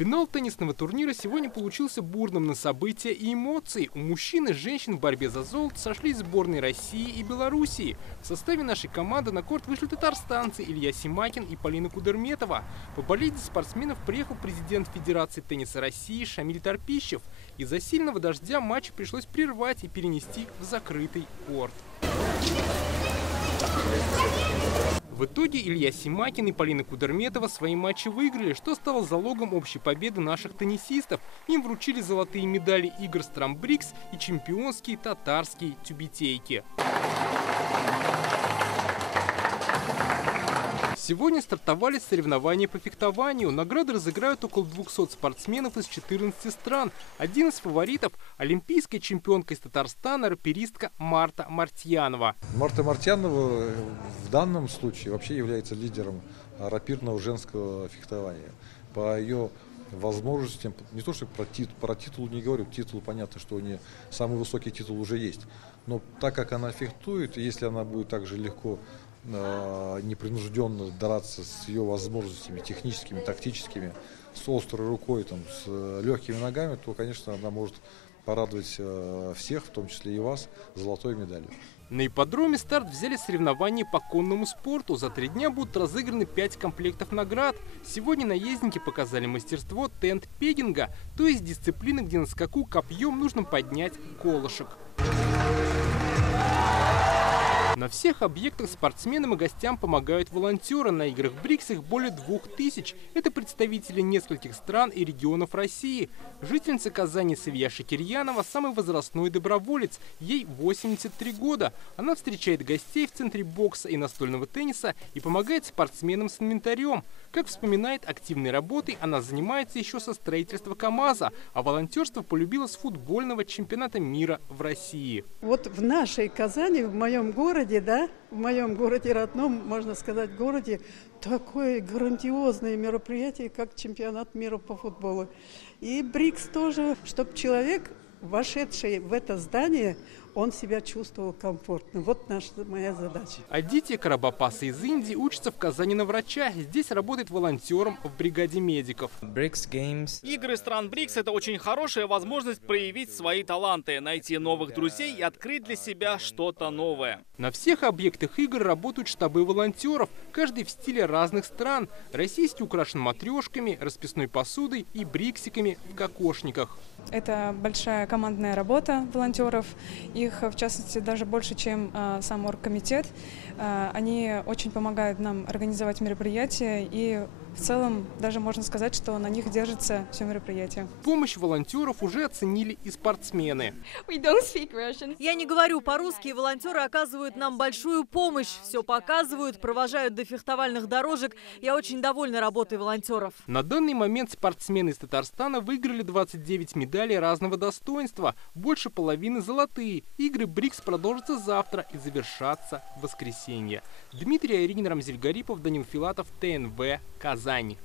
Финал теннисного турнира сегодня получился бурным на события и эмоции. У мужчин и женщин в борьбе за золото сошлись сборные России и Белоруссии. В составе нашей команды на корт вышли татарстанцы Илья Симакин и Полина Кудерметова. Поболеть за спортсменов приехал президент Федерации тенниса России Шамиль Торпищев. Из-за сильного дождя матч пришлось прервать и перенести в закрытый корт. В итоге Илья Симакин и Полина Кудерметова свои матчи выиграли, что стало залогом общей победы наших теннисистов. Им вручили золотые медали игр Страмбрикс и чемпионские татарские тюбетейки. Сегодня стартовали соревнования по фехтованию. Награды разыграют около 200 спортсменов из 14 стран. Один из фаворитов – олимпийская чемпионка из Татарстана, раперистка Марта Мартьянова. Марта Мартьянова в данном случае вообще является лидером рапирного женского фехтования. По ее возможностям, не то что про титул не говорю, титул понятно, что у нее самый высокий титул уже есть. Но так как она фехтует, если она будет также легко непринужденно драться с ее возможностями техническими, тактическими, с острой рукой, с легкими ногами, то, конечно, она может порадовать всех, в том числе и вас, золотой медалью. На ипподроме старт взяли соревнования по конному спорту. За 3 дня будут разыграны 5 комплектов наград. Сегодня наездники показали мастерство тент-пегинга, то есть дисциплины, где на скаку копьем нужно поднять колышек. На всех объектах спортсменам и гостям помогают волонтеры. На играх БРИКС их более 2000. Это представители нескольких стран и регионов России. Жительница Казани Савия Шакирьянова – самый возрастной доброволец. Ей 83 года. Она встречает гостей в центре бокса и настольного тенниса и помогает спортсменам с инвентарем. Как вспоминает, активной работой она занимается еще со строительства КАМАЗа, а волонтерство полюбила с футбольного чемпионата мира в России. Вот в нашей Казани, в моем городе, в моем городе родном, можно сказать, городе, такое грандиозное мероприятие, как чемпионат мира по футболу. И БРИКС тоже, чтобы человек, вошедший в это здание, он себя чувствовал комфортно. Вот моя задача. Адития Карабапаса из Индии учится в Казани на врача. Здесь работает волонтером в бригаде медиков. Игры стран БРИКС – это очень хорошая возможность проявить свои таланты, найти новых друзей и открыть для себя что-то новое. На всех объектах игр работают штабы волонтеров, каждый в стиле разных стран. Российский украшен матрешками, расписной посудой и бриксиками в кокошниках. Это большая командная работа волонтеров. Их, в частности, даже больше, чем сам оргкомитет. Они очень помогают нам организовать мероприятия, и в целом даже можно сказать, что на них держится все мероприятие. Помощь волонтеров уже оценили и спортсмены. Я не говорю по-русски, и волонтеры оказывают нам большую помощь. Все показывают, провожают до фехтовальных дорожек. Я очень довольна работой волонтеров. На данный момент спортсмены из Татарстана выиграли 29 медалей разного достоинства. Больше половины золотые. Игры БРИКС продолжатся завтра и завершатся в воскресенье. Дмитрий Айрин, Рамзиль Гарипов, Данил Филатов, ТНВ, Казань.